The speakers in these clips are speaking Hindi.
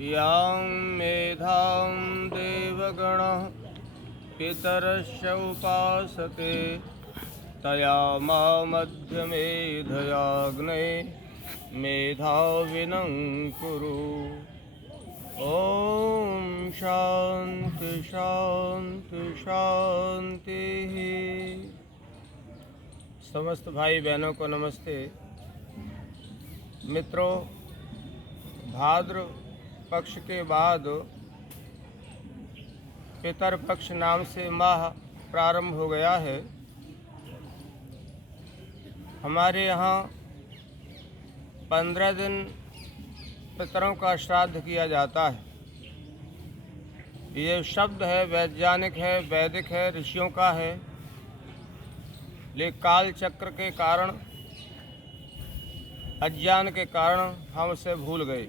यां मेधां देवगणः पितरस्य उपासते तया मध्यमेधयाग्ने मेधाविनं कुरु। ओम शांति शांति शांति। समस्त भाई बहनों को नमस्ते। मित्रों, भाद्र पक्ष के बाद पितर पक्ष नाम से माह प्रारंभ हो गया है। हमारे यहाँ 15 दिन पितरों का श्राद्ध किया जाता है। ये शब्द है, वैज्ञानिक है, वैदिक है, ऋषियों का है, लेकिन काल चक्र के कारण, अज्ञान के कारण हम उसे भूल गए।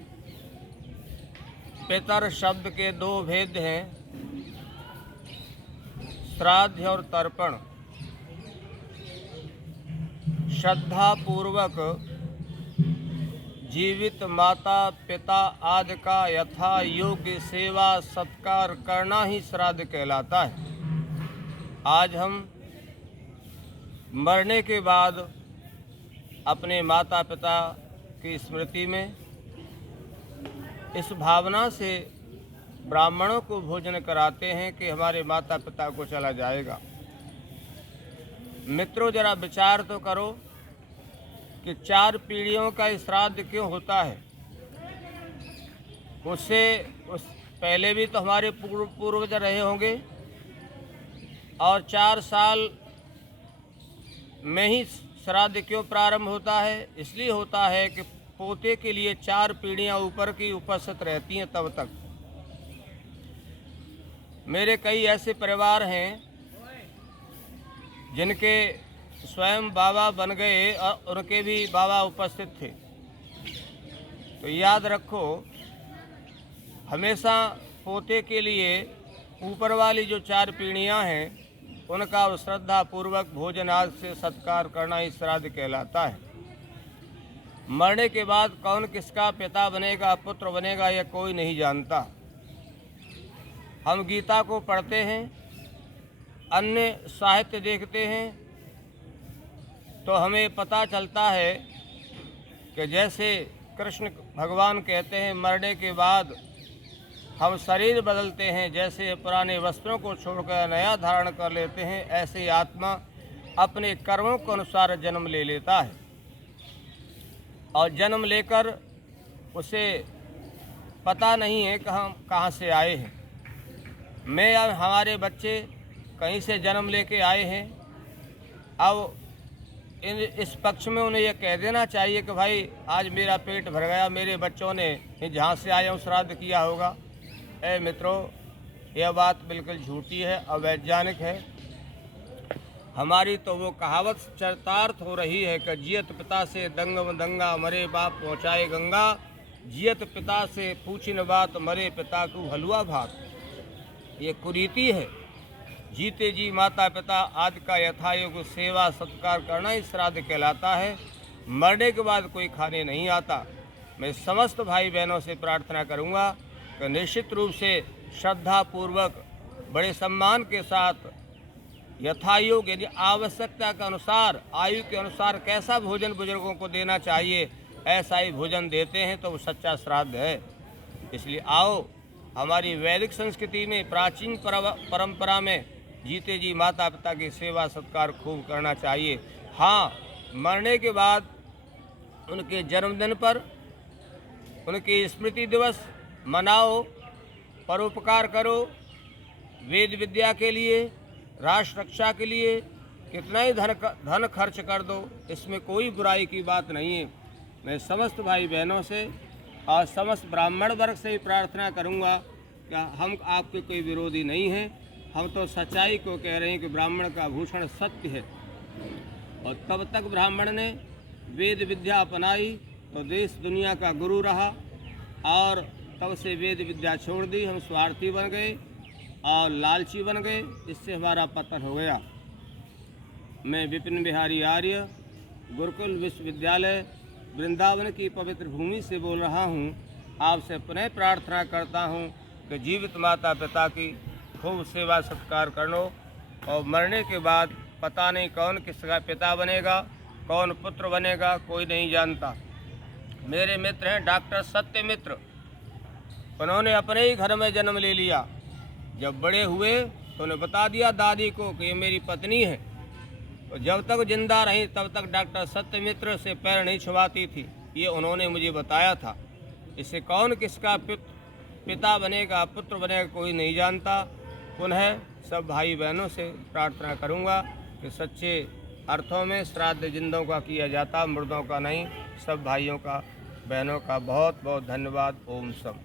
पितर शब्द के दो भेद हैं, श्राद्ध और तर्पण। श्रद्धा पूर्वक जीवित माता पिता आदि का यथा योग्य सेवा सत्कार करना ही श्राद्ध कहलाता है। आज हम मरने के बाद अपने माता पिता की स्मृति में इस भावना से ब्राह्मणों को भोजन कराते हैं कि हमारे माता पिता को चला जाएगा। मित्रों, जरा विचार तो करो कि 4 पीढ़ियों का श्राद्ध क्यों होता है। उस पहले भी तो हमारे पूर्वज रहे होंगे, और 4 साल में ही श्राद्ध क्यों प्रारंभ होता है? इसलिए होता है कि पोते के लिए 4 पीढ़ियां ऊपर की उपस्थित रहती हैं तब तक। मेरे कई ऐसे परिवार हैं जिनके स्वयं बाबा बन गए और उनके भी बाबा उपस्थित थे। तो याद रखो, हमेशा पोते के लिए ऊपर वाली जो 4 पीढ़ियां हैं उनका श्रद्धा पूर्वक भोजन आदि से सत्कार करना ही श्राद्ध कहलाता है। मरने के बाद कौन किसका पिता बनेगा, पुत्र बनेगा, यह कोई नहीं जानता। हम गीता को पढ़ते हैं, अन्य साहित्य देखते हैं, तो हमें पता चलता है कि जैसे कृष्ण भगवान कहते हैं मरने के बाद हम शरीर बदलते हैं, जैसे पुराने वस्त्रों को छोड़कर नया धारण कर लेते हैं, ऐसे आत्मा अपने कर्मों के अनुसार जन्म ले लेता है। और जन्म लेकर उसे पता नहीं है कि हम कहाँ से आए हैं। मैं या हमारे बच्चे कहीं से जन्म लेके आए हैं। अब इस पक्ष में उन्हें यह कह देना चाहिए कि भाई आज मेरा पेट भर गया, मेरे बच्चों ने जहाँ से आए हूँ श्राद्ध किया होगा। मित्रों, यह बात बिल्कुल झूठी है, अवैज्ञानिक है। हमारी तो वो कहावत चरितार्थ हो रही है कि जियत पिता से दंगम दंगा, मरे बाप पहुँचाए गंगा। जियत पिता से पूछिन बात, मरे पिता को हलवा भात। ये कुरीति है। जीते जी माता पिता आदि का यथायोग्य सेवा सत्कार करना ही श्राद्ध कहलाता है। मरने के बाद कोई खाने नहीं आता। मैं समस्त भाई बहनों से प्रार्थना करूंगा कि निश्चित रूप से श्रद्धा पूर्वक बड़े सम्मान के साथ यथायोग्य, यदि आवश्यकता के अनुसार, आयु के अनुसार कैसा भोजन बुजुर्गों को देना चाहिए ऐसा ही भोजन देते हैं तो वो सच्चा श्राद्ध है। इसलिए आओ, हमारी वैदिक संस्कृति में, प्राचीन परंपरा में जीते जी माता पिता की सेवा सत्कार खूब करना चाहिए। हाँ, मरने के बाद उनके जन्मदिन पर उनकी स्मृति दिवस मनाओ, परोपकार करो। वेद विद्या के लिए, राष्ट्र रक्षा के लिए कितना ही धन खर्च कर दो, इसमें कोई बुराई की बात नहीं है। मैं समस्त भाई बहनों से और समस्त ब्राह्मण वर्ग से ही प्रार्थना करूंगा कि हम आपके कोई विरोधी नहीं हैं। हम तो सच्चाई को कह रहे हैं कि ब्राह्मण का भूषण सत्य है। और तब तक ब्राह्मण ने वेद विद्या अपनाई तो देश दुनिया का गुरु रहा, और तब से वेद विद्या छोड़ दी। हम स्वार्थी बन गए और लालची बन गए, इससे हमारा पतन हो गया। मैं विपिन बिहारी आर्य, गुरुकुल विश्वविद्यालय वृंदावन की पवित्र भूमि से बोल रहा हूँ। आपसे पुनः प्रार्थना करता हूँ कि जीवित माता पिता की खूब सेवा सत्कार करो, और मरने के बाद पता नहीं कौन किसका पिता बनेगा, कौन पुत्र बनेगा, कोई नहीं जानता। मेरे मित्र हैं डॉक्टर सत्यमित्र, उन्होंने अपने ही घर में जन्म ले लिया। जब बड़े हुए तो उन्हें बता दिया दादी को कि ये मेरी पत्नी है, और जब तक जिंदा रही तब तक डॉक्टर सत्यमित्र से पैर नहीं छुआती थी। ये उन्होंने मुझे बताया था। इससे कौन किसका पिता बनेगा, पुत्र बनेगा, कोई नहीं जानता। पुनः सब भाई बहनों से प्रार्थना करूंगा कि सच्चे अर्थों में श्राद्ध जिंदों का किया जाता, मुर्दों का नहीं। सब भाइयों का, बहनों का बहुत बहुत धन्यवाद। ओम सम।